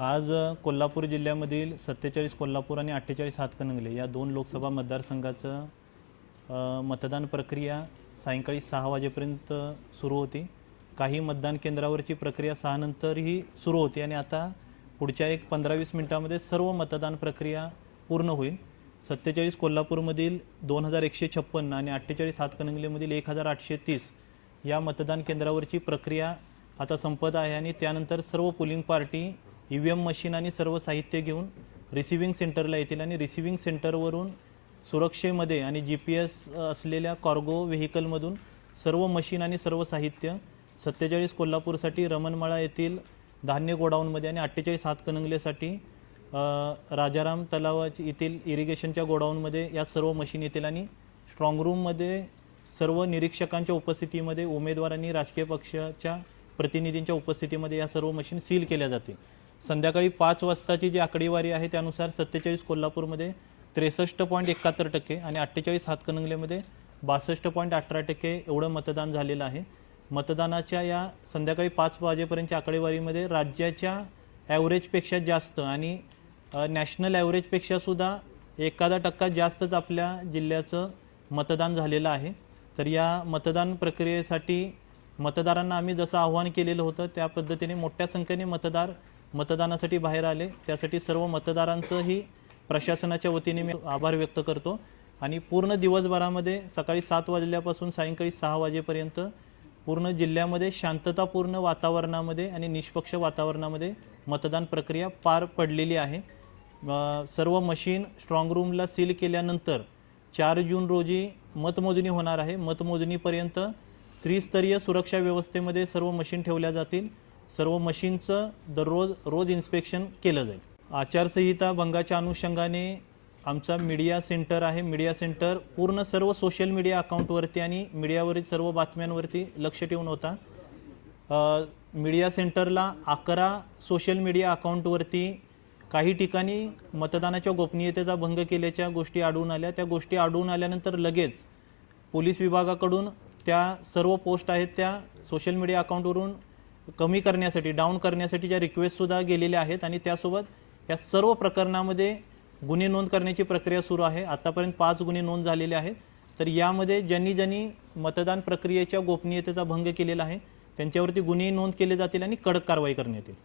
आज कोल्हापूर जिल्ह्यामधील सत्तेचाळीस कोल्हापूर आणि अठ्ठेचाळीस हातकणंगले या दोन लोकसभा मतदारसंघाचं मतदान प्रक्रिया सायंकाळी सहा वाजेपर्यंत सुरू होती. काही मतदान केंद्रावरची प्रक्रिया सहानंतरही सुरू होती आणि आता पुढच्या एक पंधरा वीस मिनिटामध्ये सर्व मतदान प्रक्रिया पूर्ण होईल. सत्तेचाळीस कोल्हापूरमधील दोन हजार एकशे छप्पन्न आणि अठ्ठेचाळीस हातकणंगलेमधील एक हजार आठशे तीस या मतदान केंद्रावरची प्रक्रिया आता संपत आहे आणि त्यानंतर सर्व polling party E V M machine आणि सर्व साहित्य घेऊन रिसिव्हिंग सेंटरला येतील आणि रिसिव्हिंग सेंटरवरून सुरक्षेमध्ये आणि जी पी एस असलेल्या कार्गो व्हेकलमधून सर्व मशीन आणि सर्व साहित्य सत्तेचाळीस कोल्हापूरसाठी रमणमाळा येथील धान्य गोडाऊनमध्ये आणि अठ्ठेचाळीस हातकणंगलेसाठी अ, राजाराम तलावाच्या येथील इरिगेशनच्या गोडाऊनमध्ये या सर्व मशीन येतील आणि स्ट्रॉंग रूममध्ये सर्व निरीक्षकांच्या उपस्थितीमध्ये उमेदवार आणि राजकीय पक्षाच्या प्रतिनिधींच्या उपस्थितीमध्ये या सर्व मशीन सील केल्या जातील. संध्याकाळी पाच वाजताची जी आकडेवारी आहे त्यानुसार सत्तेचाळीस कोल्हापूरमध्ये त्रेसष्ट पॉईंट एकाहत्तर टक्के आणि अठ्ठेचाळीस हातकणंगलेमध्ये बासष्ट पॉईंट अठरा टक्के एवढं मतदान झालेलं आहे. मतदानाच्या या संध्याकाळी पाच वाजेपर्यंतच्या आकडेवारीमध्ये राज्याच्या ॲव्हरेजपेक्षा जास्त आणि नॅशनल ॲव्हरेजपेक्षा सुद्धा एखादा टक्का जास्तच आपल्या जिल्ह्याचं मतदान झालेलं आहे. तर या मतदान प्रक्रियेसाठी मतदारांना आम्ही जसं आव्हान केलेलं होतं त्या पद्धतीने मोठ्या संख्येने मतदार मतदानासाठी बाहेर आले. त्यासाठी सर्व मतदारांचंही प्रशासनाच्या वतीने मी आभार व्यक्त करतो. आणि पूर्ण दिवसभरामध्ये सकाळी सात वाजल्यापासून सायंकाळी सहा वाजेपर्यंत पूर्ण जिल्ह्यामध्ये शांततापूर्ण वातावरणामध्ये आणि निष्पक्ष वातावरणामध्ये मतदान प्रक्रिया पार पडलेली आहे. सर्व मशीन स्ट्रॉंग रूमला सील केल्यानंतर चार जून रोजी मतमोजणी होणार आहे. मतमोजणीपर्यंत त्रिस्तरीय सुरक्षा व्यवस्थेमध्ये सर्व मशीन ठेवल्या जातील. सर्व मशीनचं दररोज रोज इन्स्पेक्शन केलं जाईल. आचारसंहिता भंगाच्या अनुषंगाने आमचा मीडिया सेंटर आहे. मीडिया सेंटर पूर्ण सर्व सोशल मीडिया अकाउंटवरती आणि मीडियावरील सर्व बातम्यांवरती लक्ष ठेवून होता. मीडिया सेंटरला अकरा सोशल मीडिया अकाउंटवरती काही ठिकाणी मतदानाच्या गोपनीयतेचा भंग केल्याच्या गोष्टी आढळून आल्या. त्या गोष्टी आढळून आल्यानंतर लगेच पोलीस विभागाकडून त्या सर्व पोस्ट आहेत त्या सोशल मीडिया अकाउंटवरून कमी करण्यासाठी डाऊन करण्यासाठीच्या रिक्वेस्टसुद्धा गेलेल्या आहेत आणि त्यासोबत या सर्व प्रकरणामध्ये गुन्हे नोंद करण्याची प्रक्रिया सुरू आहे. आतापर्यंत पाच गुन्हे नोंद झालेले आहेत. तर यामध्ये ज्यांनी ज्यांनी मतदान प्रक्रियेच्या गोपनीयतेचा भंग केलेला आहे त्यांच्यावरती गुन्हे नोंद केले जातील आणि कडक कारवाई करण्यात येईल.